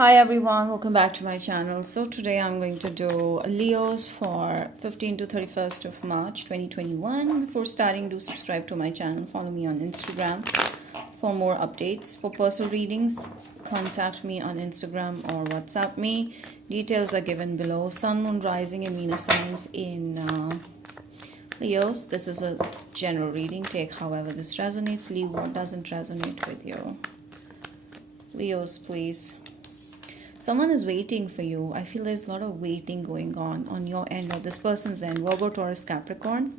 Hi everyone, welcome back to my channel. So today I'm going to do Leos for 15 to 31st of March 2021. Before starting, do subscribe to my channel, follow me on Instagram for more updates. For personal readings, contact me on Instagram or WhatsApp me. Details are given below. Sun, Moon, Rising and Venus signs in Leos. This is a general reading. Take however this resonates. Leave what doesn't resonate with you. Leos, please. Someone is waiting for you. I feel there's a lot of waiting going on your end or this person's end. Virgo, Taurus, Capricorn.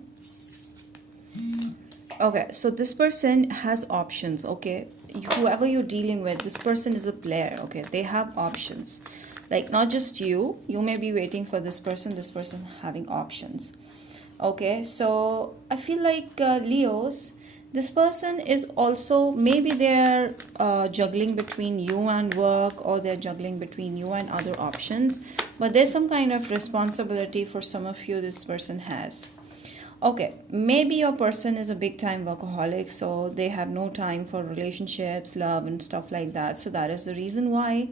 Okay, so this person has options, okay? Whoever you're dealing with, this person is a player, okay? They have options. Like, not just you. You may be waiting for this person having options. Okay, so I feel like Leos, this person is also, maybe they're juggling between you and work, or they're juggling between you and other options, but there's some kind of responsibility for some of you this person has. Okay, maybe your person is a big time workaholic, so they have no time for relationships, love and stuff like that. So that is the reason why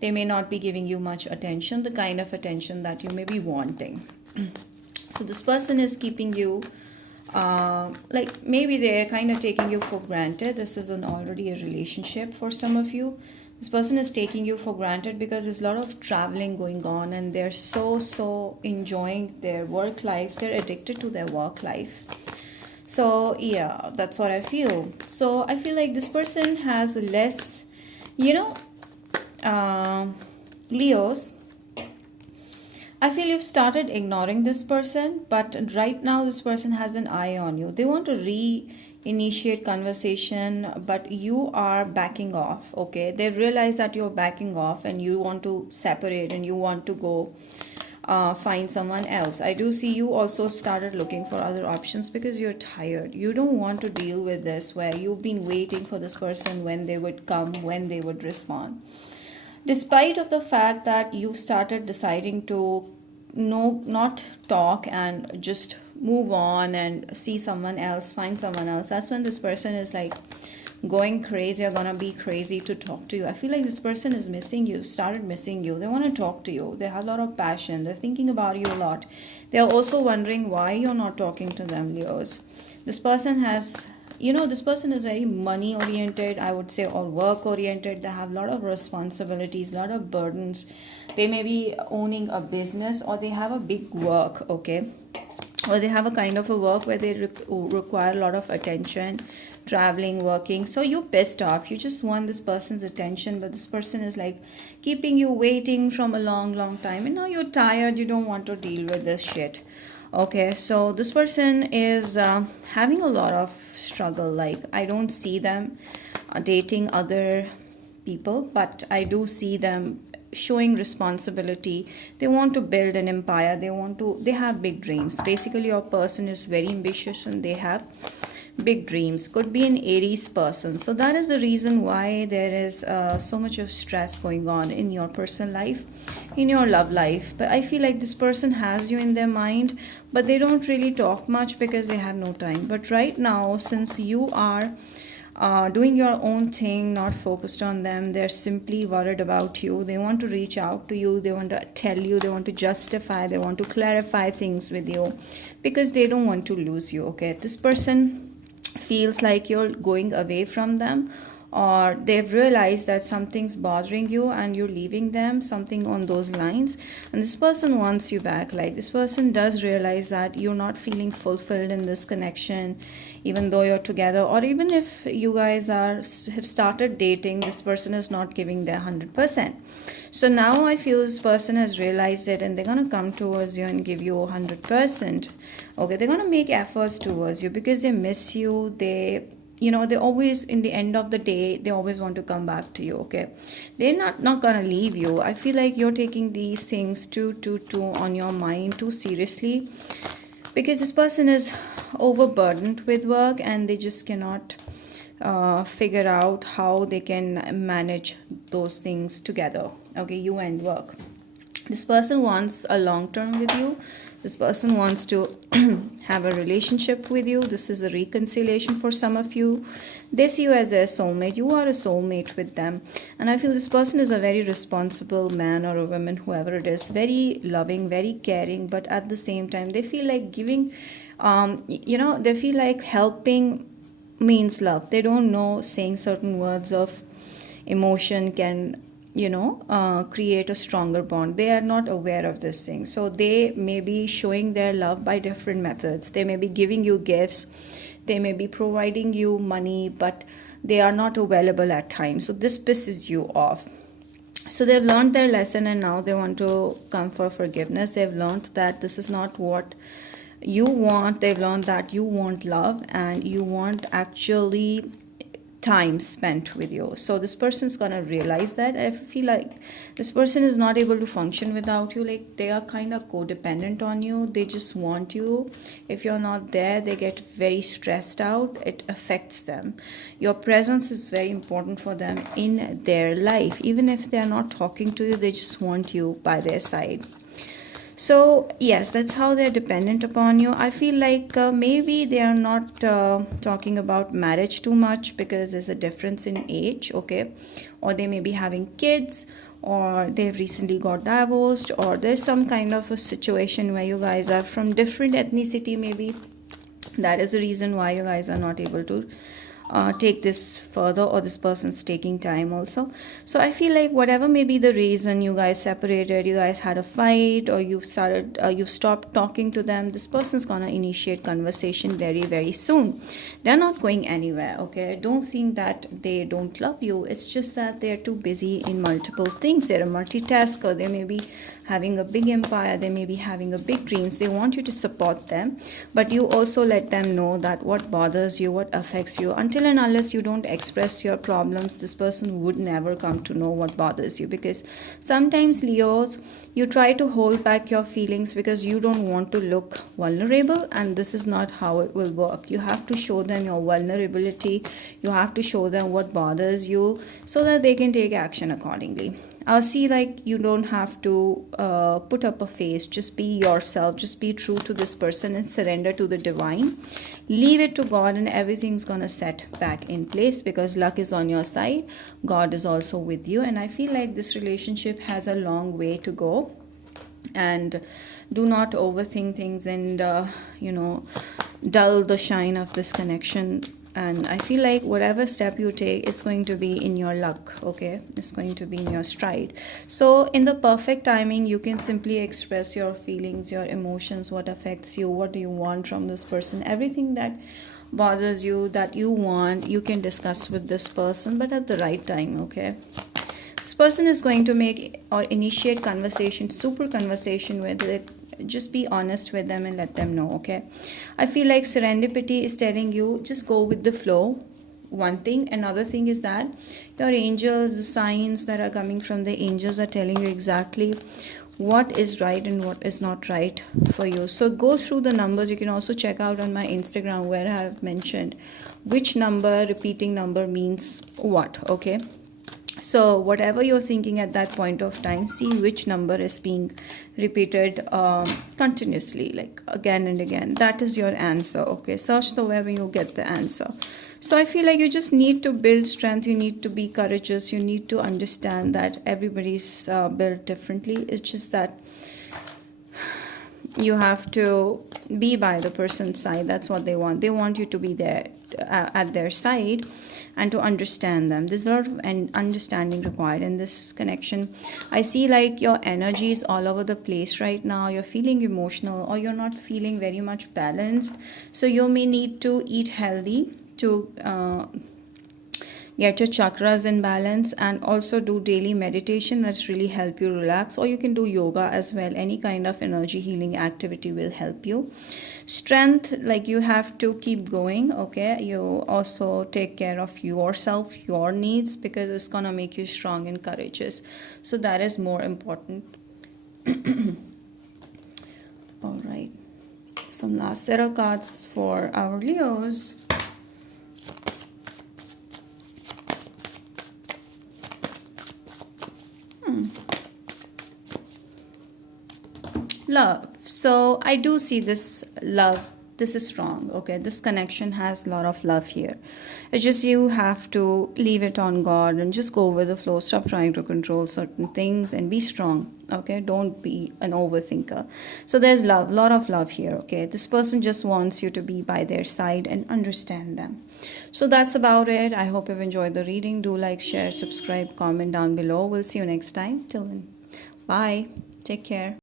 they may not be giving you much attention, the kind of attention that you may be wanting. So this person is keeping you like, maybe they're kind of taking you for granted. This is already a relationship for some of you. This person is taking you for granted because there's a lot of traveling going on, and they're so enjoying their work life. They're addicted to their work life. So yeah, that's what I feel. So I feel like this person has less, Leos, I feel you've started ignoring this person, but right now this person has an eye on you. They want to reinitiate conversation, but you are backing off, okay? They realize that you're backing off and you want to separate and you want to go find someone else. I do see you also started looking for other options because you're tired. You don't want to deal with this where you've been waiting for this person, when they would come, when they would respond. Despite of the fact that you started deciding to not talk and just move on and see someone else, find someone else, that's when this person is like going crazy or gonna be crazy to talk to you. I feel like this person is missing you, started missing you. They want to talk to you. They have a lot of passion. They're thinking about you a lot. They're also wondering why you're not talking to them, Leos. This person has, this person is very money oriented, I would say, or work oriented. They have a lot of responsibilities, a lot of burdens. They may be owning a business, or they have a big work, okay? Or they have a kind of a work where they require a lot of attention, traveling, working. So you're pissed off. You just want this person's attention, but this person is like keeping you waiting from a long time. And now you're tired. You don't want to deal with this shit. Okay, so this person is having a lot of struggle. Like, I don't see them dating other people, but I do see them showing responsibility. They want to build an empire. They have big dreams. Basically, your person is very ambitious and they have big dreams. Could be an Aries person. So that is the reason why there is so much of stress going on in your personal life, in your love life. But I feel like this person has you in their mind, but they don't really talk much because they have no time. But right now, since you are doing your own thing, not focused on them, they're simply worried about you. They want to reach out to you. They want to tell you. They want to justify. They want to clarify things with you because they don't want to lose you, okay? This person feels like you're going away from them, or they've realized that something's bothering you and you're leaving them, something on those lines, and this person wants you back. Like, this person does realize that you're not feeling fulfilled in this connection, even though you're together, or even if you guys have started dating, this person is not giving their 100%. So now I feel this person has realized it, and they're gonna come towards you and give you 100%. Okay, they're gonna make efforts towards you because they miss you. They always, in the end of the day, they always want to come back to you, okay? They're not gonna leave you. I feel like you're taking these things too on your mind, too seriously, because this person is overburdened with work and they just cannot figure out how they can manage those things together, okay? You and work. This person wants a long term with you. This person wants to have a relationship with you. This is a reconciliation for some of you. They see you as a soulmate. You are a soulmate with them. And I feel this person is a very responsible man or a woman, whoever it is, very loving, very caring, but at the same time, they feel like giving, they feel like helping means love. They don't know saying certain words of emotion can create a stronger bond. They are not aware of this thing, so they may be showing their love by different methods. They may be giving you gifts, they may be providing you money, but they are not available at times, so this pisses you off. So they've learned their lesson and now they want to come for forgiveness. They've learned that this is not what you want. They've learned that you want love and you want actually time spent with you. So this person's gonna realize that. I feel like this person is not able to function without you. Like they are kind of codependent on you. They just want you. If you're not there, they get very stressed out. It affects them. Your presence is very important for them in their life. Even if they're not talking to you, they just want you by their side. So yes, that's how they're dependent upon you. I feel like maybe they are not talking about marriage too much because there's a difference in age, okay? Or they may be having kids, or they've recently got divorced, or there's some kind of a situation where you guys are from different ethnicity. Maybe that is the reason why you guys are not able to take this further, or this person's taking time also. So I feel like whatever may be the reason you guys separated, you guys had a fight, or you've stopped talking to them, this person's gonna initiate conversation very, very soon. They're not going anywhere, okay? Don't think that they don't love you. It's just that they're too busy in multiple things. They're a multitasker. They may be having a big empire, they may be having a big dreams. They want you to support them, but you also let them know that what bothers you, what affects you. Until and unless you don't express your problems, this person would never come to know what bothers you. Because sometimes, Leos, you try to hold back your feelings because you don't want to look vulnerable, and this is not how it will work. You have to show them your vulnerability. You have to show them what bothers you so that they can take action accordingly. See, like, you don't have to put up a face. Just be yourself. Just be true to this person and surrender to the divine. Leave it to God, and everything's gonna set back in place because luck is on your side. God is also with you, and I feel like this relationship has a long way to go. And do not overthink things and dull the shine of this connection. And I feel like whatever step you take is going to be in your luck, okay? It's going to be in your stride. So in the perfect timing, you can simply express your feelings, your emotions, what affects you, what do you want from this person. Everything that bothers you, that you want, you can discuss with this person, but at the right time, okay? This person is going to make or initiate conversation, super conversation with it. Just be honest with them and let them know, okay? I feel like serendipity is telling you just go with the flow. One thing. Another thing is that your angels, the signs that are coming from the angels are telling you exactly what is right and what is not right for you. So go through the numbers. You can also check out on my Instagram where I have mentioned which number, repeating number means what, okay? So whatever you're thinking at that point of time, see which number is being repeated continuously, like again and again. That is your answer, okay? Search the web and you'll get the answer. So I feel like you just need to build strength. You need to be courageous. You need to understand that everybody's built differently. It's just that you have to be by the person's side. That's what they want. They want you to be there at their side and to understand them. There's a lot of understanding required in this connection. I see like your energy is all over the place right now. You're feeling emotional, or you're not feeling very much balanced. So you may need to eat healthy to get your chakras in balance, and also do daily meditation. That's really help you relax. Or you can do yoga as well. Any kind of energy healing activity will help you. Strength, like you have to keep going, okay? You also take care of yourself, your needs, because it's gonna make you strong and courageous. So that is more important. All right, some last set of cards for our Leos. Love. So I do see this love. This is strong. Okay, this connection has a lot of love here. It's just you have to leave it on God and just go with the flow. Stop trying to control certain things and be strong. Okay, don't be an overthinker. So there's love, lot of love here. Okay, this person just wants you to be by their side and understand them. So that's about it. I hope you've enjoyed the reading. Do like, share, subscribe, comment down below. We'll see you next time. Till then, bye. Take care.